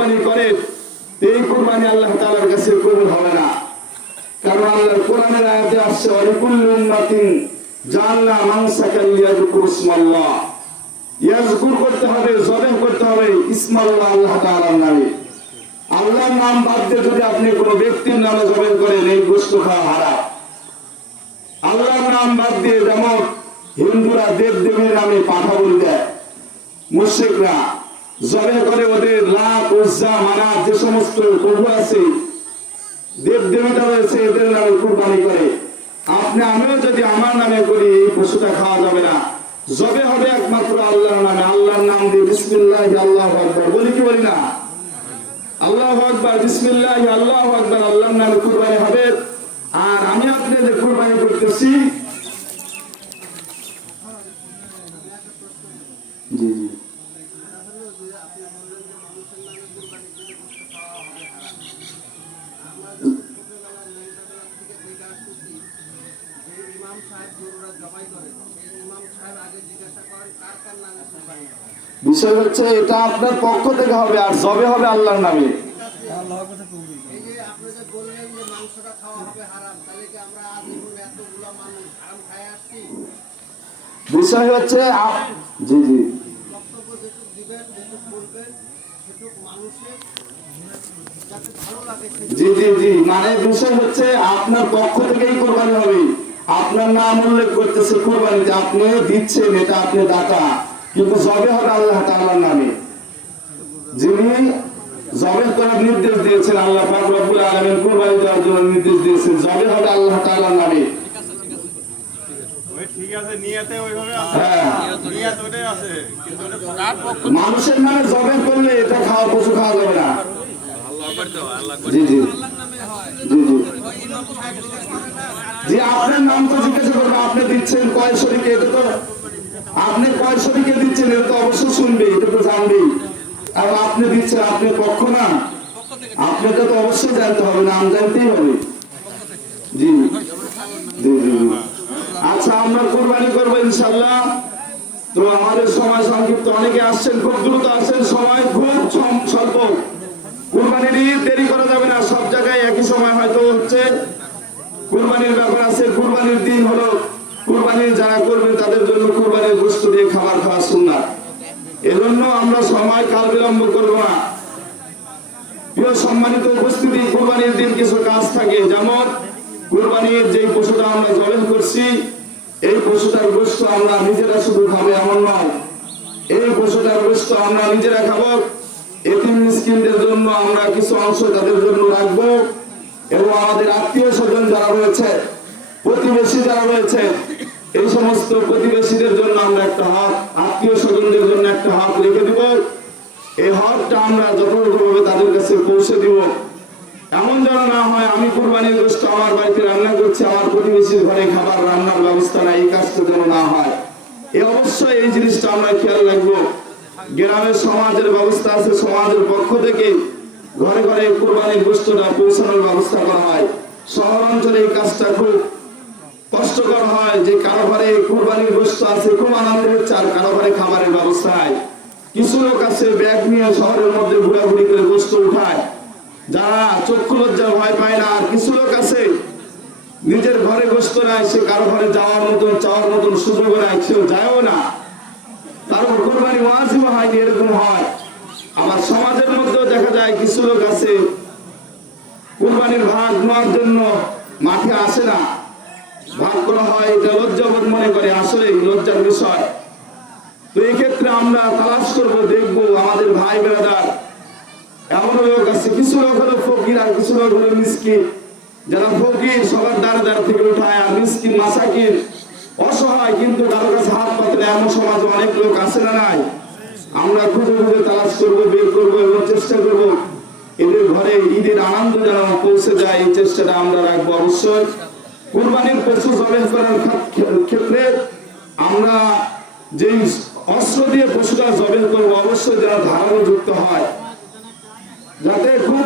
কুরবানি করেন, এই কুরবানি আল্লাহ তাআলার কাছে কবুল হবে না। কারণ আল্লাহর কোরআনের আয়াতে আসছে ওয়ালিকুল্লি উম্মাতিন জাআলনা মানসাকান লিয়াযকুরু ইসমাল্লাহ। ইয়াযকুর করতে হবে, জবেহ করতে হবে ইসমাল্লাহ, আল্লাহ তাআলার নামে। আল্লাহর নাম বাদ দিয়ে যদি আপনি কোনো ব্যক্তির নামে জবেহ করেন, এই গোশত খাওয়া হারাম। আল্লাহর নাম বাদ দিয়ে যেমন হিন্দুরা দেব দেবীর নামে পাঠা বলি দেয়, মুশরিকরা জবেহ করে ওদের লাত, উজ্জা, মানাত যে সমস্ত প্রভু আছে, দেব দেবতা রয়েছে, এদের নামে কুরবানি করে। আপনি আমিও যদি আমার নামে করি, এই পশুটা খাওয়া যাবে না, জবে হবে একমাত্র আল্লাহর নামে। আল্লাহর নাম দিয়ে বিসমিল্লাহ আল্লাহু আকবার বলি কি বলি না? আল্লাহু আকবার, বিসমিল্লাহ আল্লাহু আকবার, আল্লাহর নামে কুরবানি হবে। আর আমি আপনি যে কুরবানি করতেছি, জি জি বিষয় হচ্ছে এটা আপনার পক্ষ থেকে হবে, আর জবে হবে আল্লাহর নামে। বিষয় হচ্ছে জি জি জি জি জি মানে বিষয় হচ্ছে আপনার পক্ষ থেকেই কোরবানি হবে। আপনার নাম উল্লেখ করতেছে কোরবানিতে, আপনি দিচ্ছেন, এটা আপনি দাতা, কিন্তু জবে হবে আল্লাহ তাআলার নামে। যিনি জবে করার নির্দেশ দিয়েছেন, আল্লাহ পাক রব্বুল আলামিন কুরবানি দেওয়ার জন্য নির্দেশ দিয়েছেন, জবে হবে আল্লাহ তাআলার নামে। ঠিক আছে, নিয়তে ওইভাবে আছে, নিয়ত ওইটাই আছে, কিন্তু কার পক্ষ মানুষের নামে জবে করলে এটা খাওয়া, পশু খাওয়া যাবে না। আল্লাহ করতে হয়, আল্লাহ জি জি জি জি জি আপনার নাম তো জিজ্ঞাসা করবো, আপনি দিচ্ছেন কয় শরীকে, এটা তো আপনি কয় শরীকে দিচ্ছেন, এটা তো অবশ্যই শুনবে, এটা তো জানবেই। আর আপনি দিচ্ছেন, আপনি পক্ষ না, আপনাকে তো অবশ্যই জানতে হবে, নাম জানতেই হবে। জি জি জি আচ্ছা, আমরা কুরবানি করবো ইনশাআল্লাহ। তো আমাদের সময় সংক্ষিপ্ত, অনেকে আসছেন, খুব দ্রুত আসেন, সময় খুব স্বল্প। কুরবানির ঈদ দেরি করা যাবে না, সব জায়গায় একই সময় হয়তো হচ্ছে। কুরবানির ব্যাপার আছে, কুরবানির দিন হলো, কুরবানির যারা করবেন তাদের জন্য কুরবানির গোশত দিয়ে খাবার খাওয়া সুন্নাত। এজন্য আমরা সময় কাল বিলম্ব করবো না। প্রিয় সম্মানিত উপস্থিতি, কুরবানির দিন কিছু কাজ থাকে, যেমন কুরবানির যে পশুটা আমরা জবেহ করছি, এই পশুটার গোশত আমরা নিজেরা শুধু খাবো এমন নয়, এই পশুটার গোশত আমরা নিজেরা খাবো, এতিম মিসকিনদের জন্য আমরা কিছু অংশ তাদের জন্য রাখবো, এবং আমাদের আত্মীয় স্বজন যারা রয়েছে, প্রতিবেশী যারা রয়েছে, এই সমস্ত প্রতিবেশীদের জন্য আমরা একটা হক, আত্মীয় স্বজনদের জন্য একটা হক রেখে দিব। এই হকটা আমরা যথাযথভাবে তাদের কাছে পৌঁছে দিব। এমন যেন না হয় আমি কুরবানির গোশত আমার বাড়িতে রান্না করছি, আমার প্রতিবেশীর ঘরে খাবার রান্নার ব্যবস্থা নাই, এই কাজটা যেন না হয়। অবশ্যই এই জিনিসটা আমরা খেয়াল রাখবো। গ্রামের সমাজের ব্যবস্থা আছে, সমাজের পক্ষ থেকে ঘরে ঘরে কুরবানির গোশতটা পৌঁছানোর ব্যবস্থা করা হয়। শহর অঞ্চলে এই কাজটা খুব কষ্টকর হয়, যে কারো ঘরে কুরবানির গোশত আছে, খুব আনন্দ হচ্ছে, আর কারো ঘরে খাবারের ব্যবস্থা নাই। কিছু লোক আছে ব্যাগ নিয়ে শহরের মধ্যে ঘোরাঘুরি করে গোশত উঠায়, যারা চক্ষু লজ্জা ভয় পায় না। আর কিছু লোক আছে নিজের ঘরে গোশত নাই, সে কারো ঘরে যাওয়ার মতন চাওয়ার মতন সুযোগ নাই, সেও যায়ও না, তারপর কুরবানি ওয়াজিব হয়নি, এরকম হয়। আবার সমাজের মধ্যেও দেখা যায় কিছু লোক আছে কুরবানির ভাগ নেওয়ার জন্য মাঠে আসে না, ভাগ করা হয়, এটা লজ্জাবোধ মনে করে, আসলে লজ্জার বিষয়। তো এই ক্ষেত্রে আমরা তালাশ করবো, দেখবো আমাদের ভাই বেরাদার এমন লোক আছে, কিছু লোক হলো ফকির আর কিছু লোক হলো মিসকিন। যারা ফকির সবার দ্বারা দ্বারা থেকে উঠায়, আর মিসকিন মাসাকিন অসহায়, কিন্তু কারো কাছে হাত পাতলে এমন সমাজে অনেক লোক আছে না নাই? আমরা খুঁজে খুঁজে তালাশ করবো, বের করবো এবং চেষ্টা করবো এদের ঘরে ঈদের আনন্দ যেন পৌঁছে যায়, এই চেষ্টাটা আমরা রাখবো। অবশ্যই কুরবানির পশু জবেহ করার ক্ষেত্রে আমরা যেই অস্ত্র দিয়ে পশুটা জবেহ করবো, অবশ্যই যেন ধারালো যুক্ত হয়, যাতে খুব